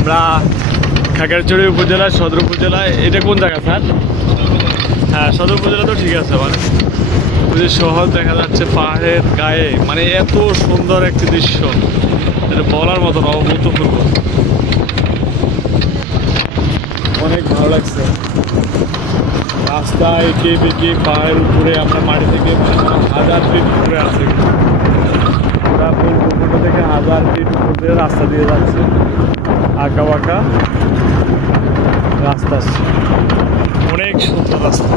আমরা খাগড়াছড়ি উপজেলায় সদর উপজেলায়, এটা কোন জায়গা স্যার? হ্যাঁ, সদর উপজেলা তো ঠিক আছে। মানে ওই যে শহর দেখা যাচ্ছে পাহাড়ের গায়ে, মানে এত সুন্দর একটি দৃশ্য, এটা বলার মতন, অভূতপূর্ব। অনেক ভালো লাগছে। রাস্তা এঁকে বেঁকে পাহাড়ের উপরে, আমরা মাটি থেকে মানে 1000 ফিট উপরে আছে। আমরা পুকুরটা থেকে 1000 ফিট উপরে রাস্তা দিয়ে যাচ্ছে, আঁকা বাঁকা রাস্তা, অনেক সুন্দর রাস্তা।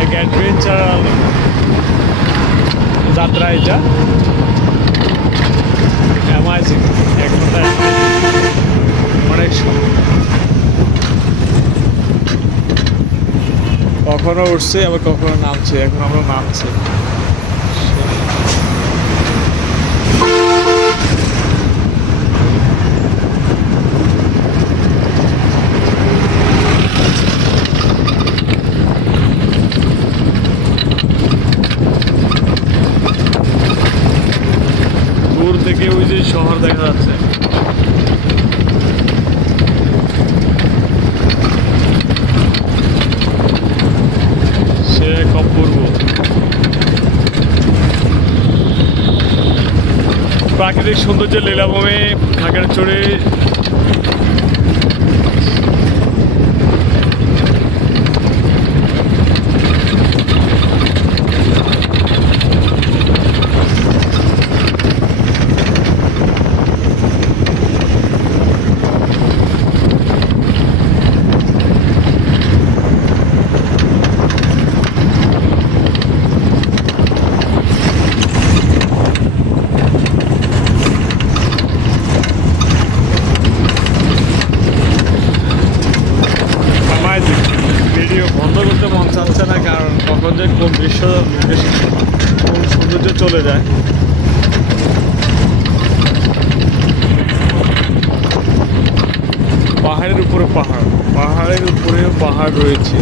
এক অ্যাডভেঞ্চার যাত্রা এটা, অ্যামাজিং, এক কথায় অনেক সুন্দর। কখনো উঠছে আবার কখনো নামছে, এখন আমরা নামছি। দূর থেকে ওই যে শহর দেখা যাচ্ছে, সে অপূর্ব প্রাকৃতিক সৌন্দর্যের লীলাভূমি খাগড়াছড়ি। ভিডিও বন্ধ করতে মন চাচ্ছে না, কারণ কখন যে কোন দৃশ্য, কোন সৌন্দর্য চলে যায়। পাহাড়ের উপরে পাহাড়, পাহাড়ের উপরেও পাহাড় রয়েছে।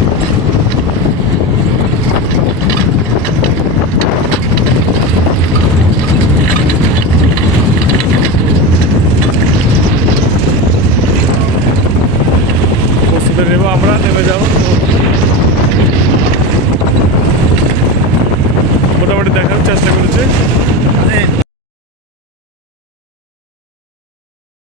প্রস্তুতি নেব, আমরা নেমে যাব। মোটামুটি দেখার চেষ্টা করেছি।